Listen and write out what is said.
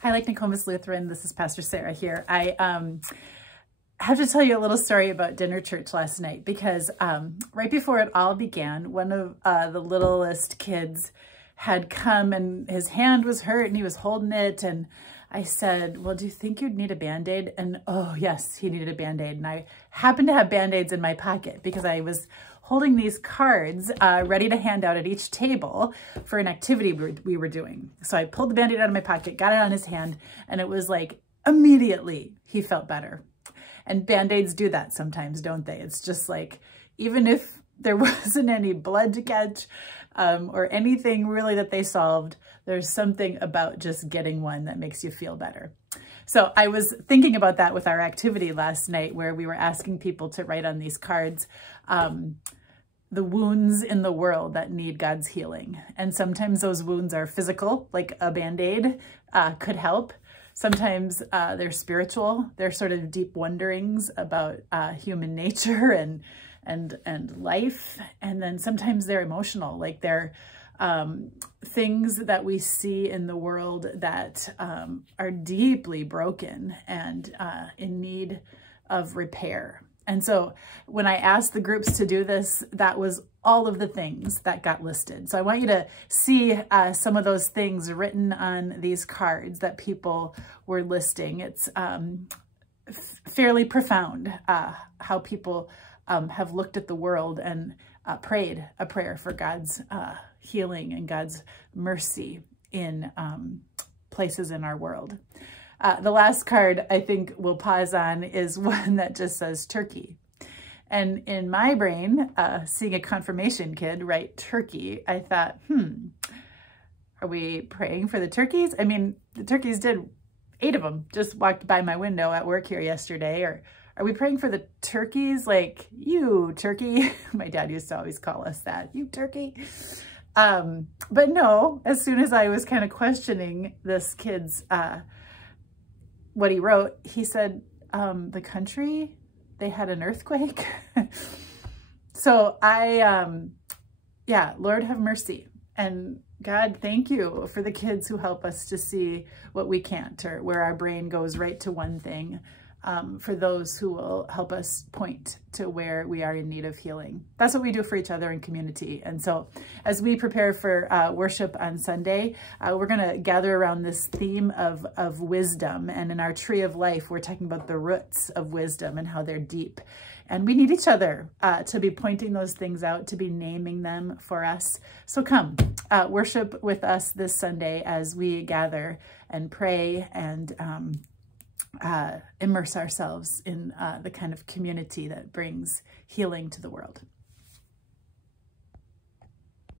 Hi, Lake Nokomis Lutheran. This is Pastor Sarah here. I have to tell you a little story about dinner church last night because right before it all began, one of the littlest kids had come and his hand was hurt and he was holding it. And I said, well, do you think you'd need a Band-Aid? And oh yes, he needed a Band-Aid. And I happened to have Band-Aids in my pocket because I was holding these cards ready to hand out at each table for an activity we were doing. So I pulled the Band-Aid out of my pocket, got it on his hand, and it was like immediately he felt better. And Band-Aids do that sometimes, don't they? It's just like, even if there wasn't any blood to catch or anything really that they solved, there's something about just getting one that makes you feel better. So I was thinking about that with our activity last night where we were asking people to write on these cards the wounds in the world that need God's healing. And sometimes those wounds are physical, like a Band-Aid could help. Sometimes they're spiritual. They're sort of deep wonderings about human nature and life. And then sometimes they're emotional, like they're things that we see in the world that are deeply broken and in need of repair. And so when I asked the groups to do this, that was all of the things that got listed. So I want you to see some of those things written on these cards that people were listing. It's fairly profound how people have looked at the world and prayed a prayer for God's healing and God's mercy in places in our world. The last card I think we'll pause on is one that just says turkey. And in my brain, seeing a confirmation kid write turkey, I thought, are we praying for the turkeys? I mean, the turkeys did, 8 of them just walked by my window at work here yesterday. Or are we praying for the turkeys? Like, you turkey. My dad used to always call us that, you turkey. But no, as soon as I was kind of questioning this kid's what he wrote, he said, the country, they had an earthquake. So yeah, Lord have mercy. And God, thank you for the kids who help us to see what we can't, or where our brain goes right to one thing, for those who will help us point to where we are in need of healing. That's what we do for each other in community. And so as we prepare for worship on Sunday, we're going to gather around this theme of wisdom. And in our tree of life, we're talking about the roots of wisdom and how they're deep. And we need each other to be pointing those things out, to be naming them for us. So come worship with us this Sunday as we gather and pray and immerse ourselves in the kind of community that brings healing to the world.